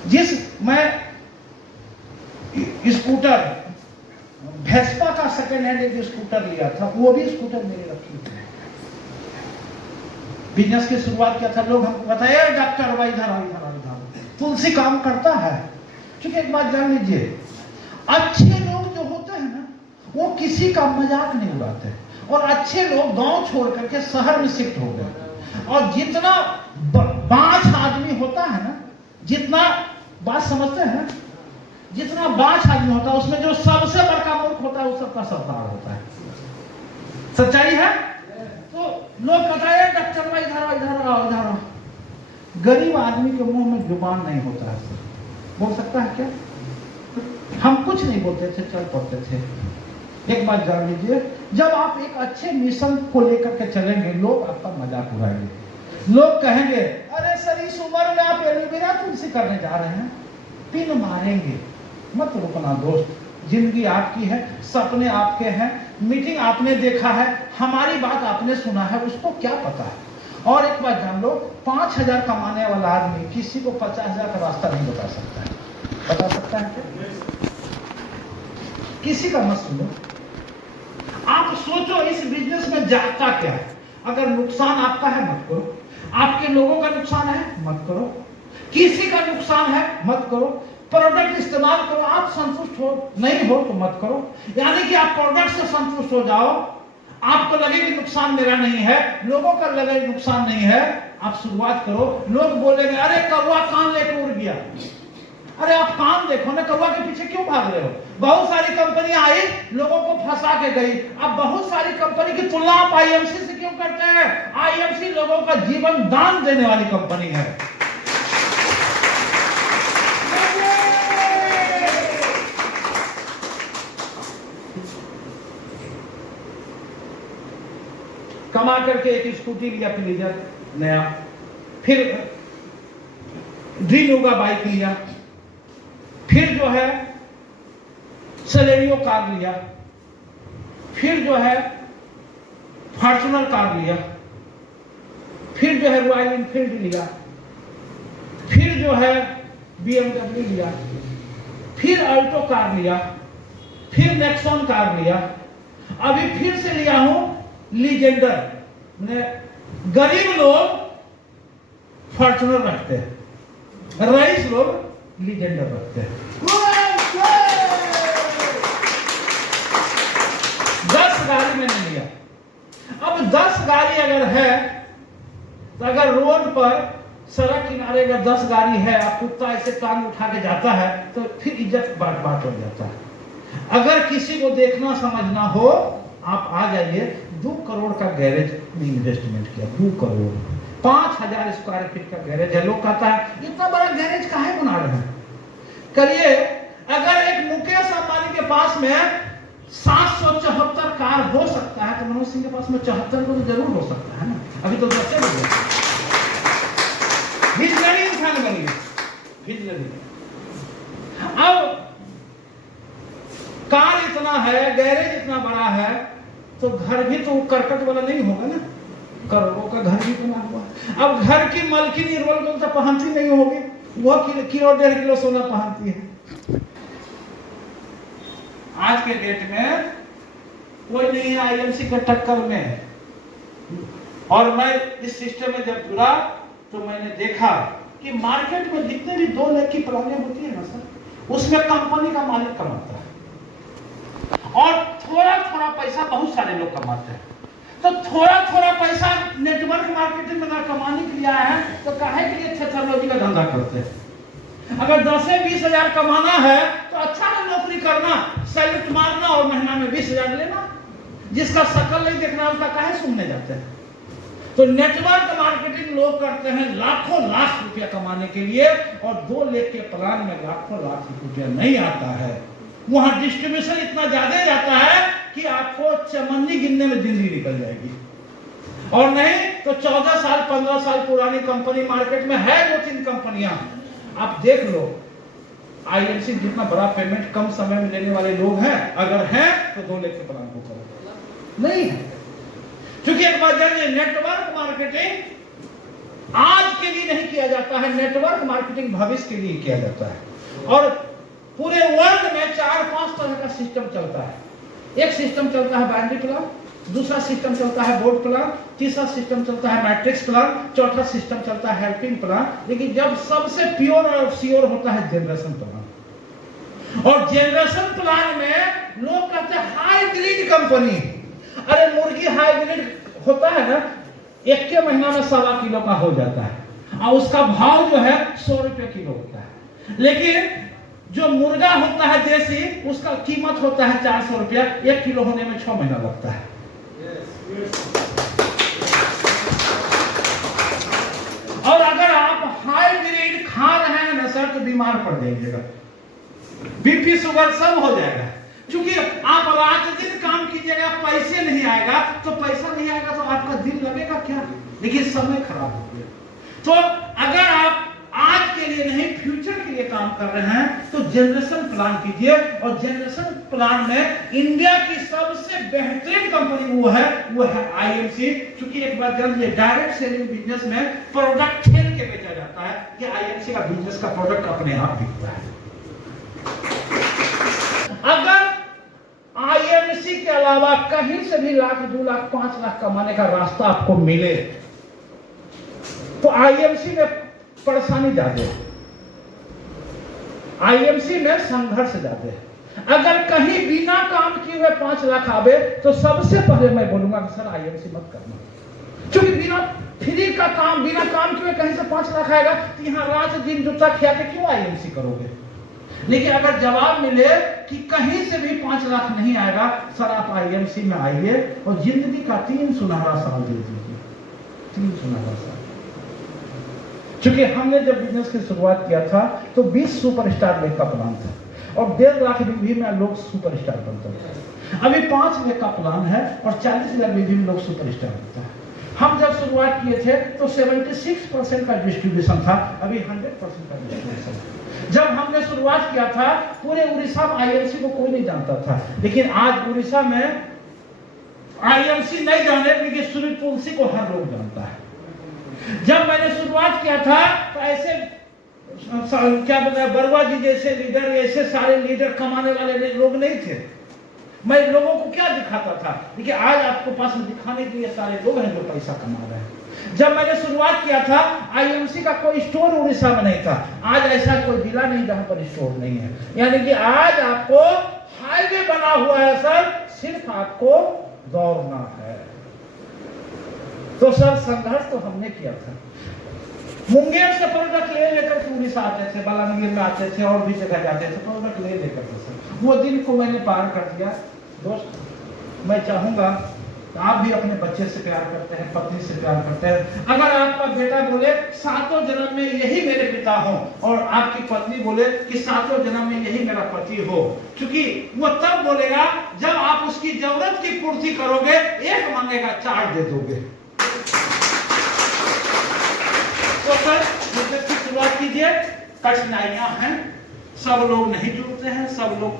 जिस मैं स्कूटर भेस्पा का सेकेंड हैंड एक स्कूटर लिया था, वो भी स्कूटर मेरे रखी थी। बिजनेस की शुरुआत किया था, लोग हमको बताया डॉक्टर भाई इधर तुलसी काम करता है। क्योंकि एक बात जान लीजिए, अच्छे लोग जो होते हैं ना वो किसी का मजाक नहीं उड़ाते, और अच्छे लोग गांव छोड़ करके शहर में शिफ्ट हो गए। और जितना बांझ आदमी होता है ना, जितना बात समझते हैं, जितना बांझ आदमी होता है उसमें जो सबसे बड़का मूर्ख होता है वो सबका सरदार होता है। सच्चाई है। तो लोग बताए डॉक्टर भाई इधर गरीब आदमी के मुंह में जुबान नहीं होता है। बोल सकता है क्या? हम कुछ नहीं बोलते थे, चल पड़ते थे। एक बात जान लीजिए, जब आप एक अच्छे मिशन को लेकर के चलेंगे लोग आपका मजाक उड़ाएंगे। लोग कहेंगे अरे सर इस उम्र में आप एलोवेरा तुलसी करने जा रहे हैं, पिन मारेंगे। मत रुकना दोस्त, जिंदगी आपकी है, सपने आपके हैं, मीटिंग आपने देखा है, हमारी बात आपने सुना है, उसको क्या पता है। और एक बात जान लो, 5,000 कमाने वाला आदमी किसी को 50,000 का रास्ता नहीं बता सकता है। बता सकता है क्या? किसी का मत सुनो। आप सोचो इस बिजनेस में जाता क्या है। अगर नुकसान आपका है मत करो, आपके लोगों का नुकसान है मत करो, किसी का नुकसान है मत करो। प्रोडक्ट इस्तेमाल करो, आप संतुष्ट हो नहीं हो तो मत करो। यानी कि आप प्रोडक्ट से संतुष्ट हो जाओ, आपको लगे कि नुकसान मेरा नहीं है, लोगों का लगे नुकसान नहीं है, आप शुरुआत करो। लोग बोलेंगे अरे कौवा कान लेकर उड़ गया। अरे आप काम देखो ना, कौवा के पीछे क्यों भाग रहे हो? बहुत सारी कंपनियां आई, लोगों को फंसा के गई। अब बहुत सारी कंपनी की तुलना आप आईएमसी से क्यों करते हैं? आईएमसी लोगों का जीवन दान देने वाली कंपनी है। कमा करके एक स्कूटी लिया प्लीजर नया, फिर ड्रीनोगा बाइक लिया, फिर जो है सेलेरियो कार लिया, फिर जो है फॉर्च्यूनर कार लिया, फिर जो है रॉयल इनफील्ड लिया, फिर जो है BMW लिया, फिर अल्टो कार लिया, फिर नेक्सॉन कार लिया, अभी फिर से लिया हूं लीजेंडर। गरीब लोग फॉर्च्यूनर रखते हैं, रईस लोग लीजेंडर रखते हैं। 10 गाड़ी मैंने लिया। अब 10 गाड़ी अगर है तो अगर रोड पर सड़क किनारे अगर 10 गाड़ी है, आप कुत्ता ऐसे टांग उठा के जाता है तो फिर इज्जत बात हो जाता है। अगर किसी को देखना समझना हो, आप आ जाइए। 2 करोड़ का गैरेज में इन्वेस्टमेंट किया, 2 करोड़, 5000 स्क्वायर फीट का गैरेज है। लोग कहता है इतना बड़ा गैरेज काहे बना रहे हैं? करिए, अगर एक मुकेश अंबानी के पास में 774 कार हो सकता है तो मनोज सिंह के पास में 74 को तो जरूर हो सकता है ना। अभी तो 10 हो गया। विजनरी इंसान बनिए, विजनरी। अब कार इतना है, गैरेज इतना बड़ा है, तो घर भी तो करकट वाला नहीं होगा ना, करोड़ों का घर भी बना हुआ। अब घर की मालकिन रोल को तो पहनती नहीं होगी, वह किलो 1.5 किलो सोना पहनती है। आज के डेट में कोई नहीं है IMC के टक्कर में। और मैं इस सिस्टम में जब जुड़ा तो मैंने देखा कि मार्केट में जितने भी 2 लाख की प्लानें होती है ना सर, उसमें कंपनी का मालिक कमाता है और थोड़ा थोड़ा पैसा बहुत सारे लोग कमाते हैं। तो थोड़ा थोड़ा पैसा नेटवर्क मार्केटिंग में अगर कमाने के लिए आया है तो काहे के लिए टेक्नोलॉजी का धंधा करते हैं? अगर 10 से 20 हजार कमाना है तो अच्छा है नौकरी करना, सैल्यूट मारना और महीना में 20 हजार लेना। जिसका शकल नहीं देखना उसका काहे सुनने जाते हैं? तो नेटवर्क मार्केटिंग लोग करते हैं लाखों लाख रुपया कमाने के लिए, और 2 लाख के प्लान में लाखों लाख रुपया नहीं आता है। वहां डिस्ट्रीब्यूशन इतना ज्यादा जाता है कि आपको चमन्नी गिनने में जिंदगी निकल जाएगी। और नहीं तो 14 साल 15 साल पुरानी कंपनी मार्केट में है, 2-3 कंपनियां आप देख लो। IMC जितना बड़ा पेमेंट कम समय में लेने वाले लोग हैं, अगर हैं तो 2 लाख के प्लान को करो, नहीं है। क्योंकि एक बात जानिए, नेटवर्क मार्केटिंग आज के लिए नहीं किया जाता है, नेटवर्क मार्केटिंग भविष्य के लिए किया जाता है। और पूरे वर्ल्ड में 4-5 तरह का सिस्टम चलता है। एक सिस्टम चलता है बाइनरी प्लान, दूसरा सिस्टम चलता है बोर्ड प्लान, तीसरा सिस्टम चलता है मैट्रिक्स प्लान, चौथा सिस्टम चलता है हेल्पिंग प्लान। लेकिन जब सबसे प्योर और श्योर होता है जनरेशन प्लान। और जनरेशन प्लान में लोग कहते हैं हाइब्रिड कंपनी। अरे मुर्गी हाइब्रिड होता है ना, 1 महीना में 1.25 किलो का हो जाता है और उसका भाव जो है 100 रुपये किलो होता है। लेकिन जो मुर्गा होता है देसी, उसका कीमत होता है 400 रुपया, 1 किलो होने में 6 महीना लगता है। और अगर आप हाइब्रिड खा रहे हैं ना सर तो बीमार पड़ जाइएगा, बीपी शुगर सब हो जाएगा। क्योंकि आप रात दिन काम कीजिएगा, पैसे नहीं आएगा, तो पैसा नहीं आएगा तो आपका दिन लगेगा क्या? लेकिन समय खराब हो गया। तो अगर आप आज के लिए नहीं फ्यूचर के लिए काम कर रहे हैं तो जनरेशन प्लान कीजिए। और जनरेशन प्लान में इंडिया की सबसे बेहतरीन कंपनी वो है IMC। क्योंकि एक बात जान लीजिए, डायरेक्ट सेलिंग बिजनेस में प्रोडक्ट खेल के बेचा जाता है कि IMC का बिजनेस का प्रोडक्ट अपने आप बिकता है। अगर IMC के अलावा कहीं से भी 1 लाख 2 लाख 5 लाख कमाने का रास्ता आपको मिले तो IMC में परेशानी ज्यादा है, IMC में संघर्ष ज्यादा है। अगर कहीं बिना काम किए हुए 5 लाख आवे तो सबसे पहले मैं बोलूंगा कि सर IMC मत करना। क्योंकि बिना फ्री का काम, बिना काम किए कहीं से 5 लाख आएगा तो यहाँ रात दिन जूता खिया के क्यों IMC करोगे? लेकिन अगर जवाब मिले कि कहीं से भी 5 लाख नहीं आएगा, सर आप IMC में आइए और जिंदगी का 3 सुनहरा साल दे दीजिए, 3 सुनहरा साल। क्योंकि हमने जब बिजनेस की शुरुआत किया था तो 20 सुपरस्टार लेग का प्लान था और 1.5 लाख बीवी में लोग सुपरस्टार बनते थे। अभी 5 लाख का प्लान है और 40 लाख बीवी में लोग सुपरस्टार बनता है। हम जब शुरुआत किए थे तो 76% का डिस्ट्रीब्यूशन था, अभी 100% का डिस्ट्रीब्यूशन है। जब हमने शुरुआत किया था पूरे उड़ीसा में IMC को कोई नहीं जानता था, लेकिन आज उड़ीसा में आईएमसी नहीं जाने, लेकिन सूर्य तुलसी को हर लोग जानता है। जब मैंने शुरुआत किया था तो ऐसे क्या बोलते हैं, बरुआ जी जैसे लीडर, ऐसे सारे लीडर कमाने वाले लोग नहीं थे। मैं लोगों को क्या दिखाता था, देखिए आज आपको पास में दिखाने के लिए सारे लोग हैं जो पैसा कमा रहे हैं। जब मैंने शुरुआत किया था आईएमसी का कोई स्टोर उड़ीसा में नहीं था। आज ऐसा कोई जिला नहीं जहां पर स्टोर नहीं है। यानी कि आज आपको हाईवे बना हुआ है सर, सिर्फ आपको दौड़ना है। तो सर संघर्ष तो हमने किया था। मुंगेर से प्रोडक्ट ले लेकर के उड़ीसा आते थे, बलांगीर में आते थे और भी जगह जाते थे, प्रोडक्ट ले लेकर के। वो दिन को मैंने पार कर दिया। दोस्त, मैं चाहूंगा आप भी अपने बच्चे से प्यार करते हैं, पत्नी से प्यार करते हैं। अगर आपका बेटा बोले सातों जन्म में यही मेरे पिता हो, और आपकी पत्नी बोले कि सातों जन्म में यही मेरा पति हो, क्योंकि वो तब बोलेगा जब आप उसकी जरूरत की पूर्ति करोगे। एक मांगेगा, चार दे दोगे। तो सर बिजनेस की शुरुआत कीजिए। कठिनाइयां हैं, सब लोग नहीं जुड़ते हैं, सब लोग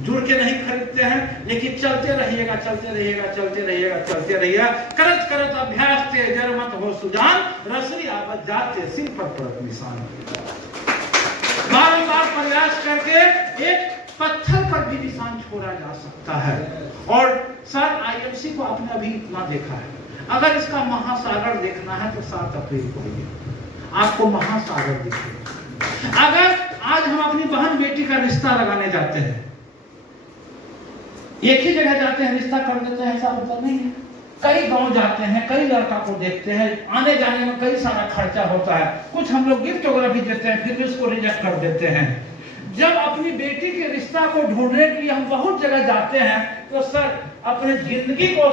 जुड़ के नहीं खरीदते हैं, लेकिन चलते रहिएगा, चलते रहिएगा, चलते रहिएगा, चलते रहिएगा। करत करत अभ्यास ते जर मत हो सुजान, रसरी आवत जाते सिर पर पड़त निशान। बार-बार प्रयास करके एक पत्थर पर भी निशान छोड़ा जा सकता है। और सर आईएमसी को आपने अभी इतना देखा है, अगर इसका महासागर देखना है तो 7 अप्रैल को आइए, आपको महासागर दिखेगा। अगर आज हम अपनी बहन बेटी का रिश्ता लगाने जाते हैं, एक ही जगह जाते हैं, रिश्ता कर देते हैं, ऐसा होता नहीं है। कई गांव जाते हैं, कई लड़का को देखते हैं, आने जाने में कई सारा खर्चा होता है। कुछ हम लोग गिफ्ट वगैरह भी देते हैं, फिर भी उसको रिजेक्ट कर देते हैं। जब अपनी बेटी के रिश्ता को ढूंढने के लिए हम बहुत जगह जाते हैं, तो सर अपने जिंदगी को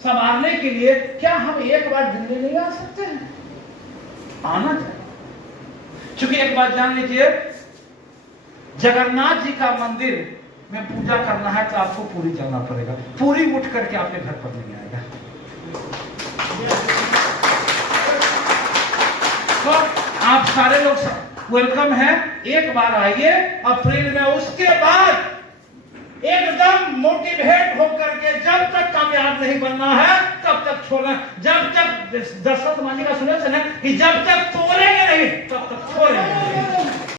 संवारने के लिए क्या हम एक बार दिल्ली नहीं आ सकते हैं? आना चाहिए। क्योंकि एक बात जान लीजिए, जगन्नाथ जी का मंदिर में पूजा करना है तो आपको पूरी जाना पड़ेगा। पूरी उठ करके आपके घर पर नहीं आएगा। तो आप सारे लोग वेलकम हैं, एक बार आइए अप्रैल में। उसके बाद एकदम मोटिवेट होकर के, जब तक कामयाब नहीं बनना है तब तक छोड़ना। जब तक दशरथ मांझी का सुने थे ना कि जब तक तोड़ेंगे नहीं तब तक छोड़ेंगे नहीं।